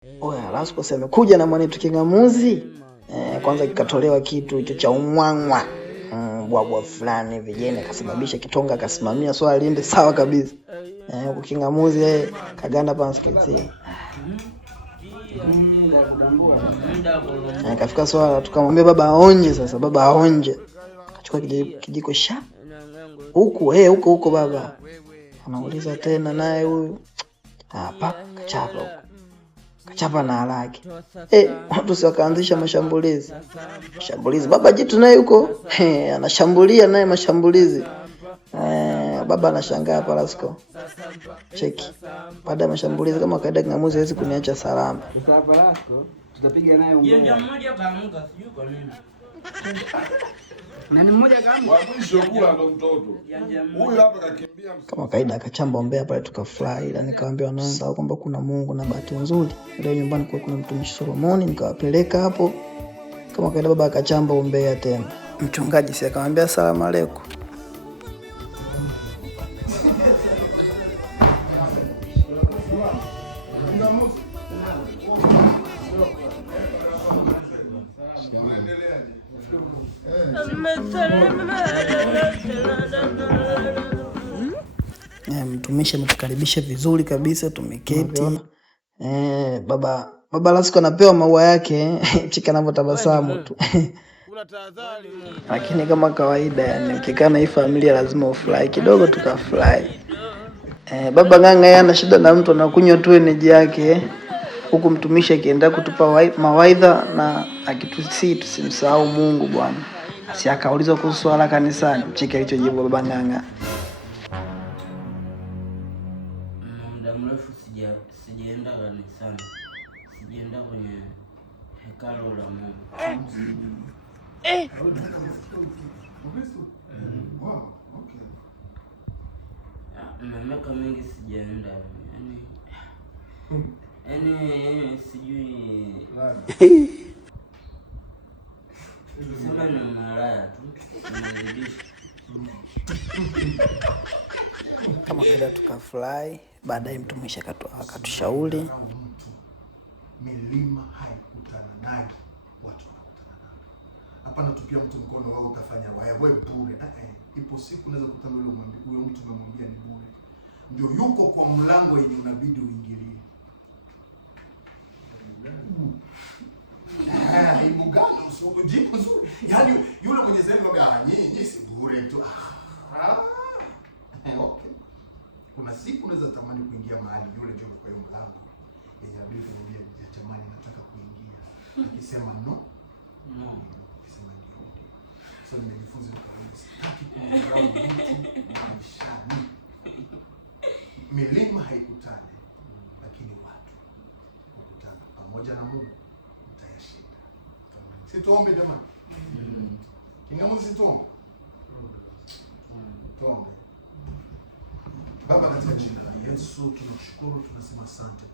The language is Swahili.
Oya, Lasco sema kuja na mwanetu Kingamuzi. Kwanza kikatolewa kitu hicho cha umwangwa. Bwabwa fulani vijana kasababisha Kitonga kasimamia swala liende sawa kabisa. Huko Kingamuzi kaganda pa msikiti. Kafika swala tukamwambia baba aonje sasa, baba aonje. Kachukua kijiko sha. Huko baba. Anauliza tena naye huyu. Hapa kachapa na haraki. Watu si wakaanzisha mashambulizi. Baba jitu naye yuko anashambulia naye mashambulizi. Baba anashangaa hapa Lasco. Cheki. Baada ya mashambulizi kama kaida Kingamuzi hawezi kuniacha salama. Sasa hapa Lasco tutapiga naye ungoma. Yeye mmoja kaanguka sijui kwa nini. Nani mmoja kaanguka? Mwisho kula ndo mtoto. Huyu hapa kakimbia kama kaida akachamba ombea pale tukafurahi, ila nikamwambia wanaanza kwamba kuna Mungu na bahati nzuri. Leo nyumbani kuna mtumishi Solomoni nikawapeleka hapo. Kama kaida baba akachamba ombea tena. Mchungaji si akamwambia asalamu alaykum. Mtumishi ametukaribisha vizuri kabisa, tumeketi. Baba Lasco anapewa maua yake, chika anavyotabasamu tu. Lakini kama kawaida yani ukikaa na hii familia lazima ufurahi kidogo, tukafurahi. Baba Ng'ang'a yeye ana shida na mtu anakunywa tu energy yake. Huku mtumishi akienda kutupa mawaidha na akitusii tusimsahau Mungu bwana. Asi akaulizwa kuhusu swala kanisani, cheki alichojibu baba Ng'ang'a. Muda mrefu sijaenda kanisani. Sijaenda kwenye hekalu la Mungu. Miaka mingi sijaenda. Yaani sijui. Sema ni malaya tu. Kama kaida tukafurahi, baadaye mtumishi akatushauri. Milima haikutana naye, watu wanakutana naye. Hapa natupia mtu mkono wao utafanya wewe bure. Ipo siku unaweza kukutana yule mwambie huyo mtu umemwambia ni bure. Ndio yuko kwa mlango yenye unabidi uingilie. Ibugano usiku jibu nzuri. Yaani yule mwenye sema kwamba nyinyi si bure tu. Okay. Kuna siku unaweza tamani kuingia mahali yule ndio kwa hiyo mlango. Yenye abili kumwambia jamani nataka kuingia. Akisema no. Akisema ndio. So nimejifunza kwa hiyo sitaki kuingia mtu maishani. Milima haikutani lakini watu hukutana pamoja na Mungu utayashinda. Situombe jamani. Kingamuzi tuombe. Tuombe. Baba katika jina la Yesu tunakushukuru, tunasema asante.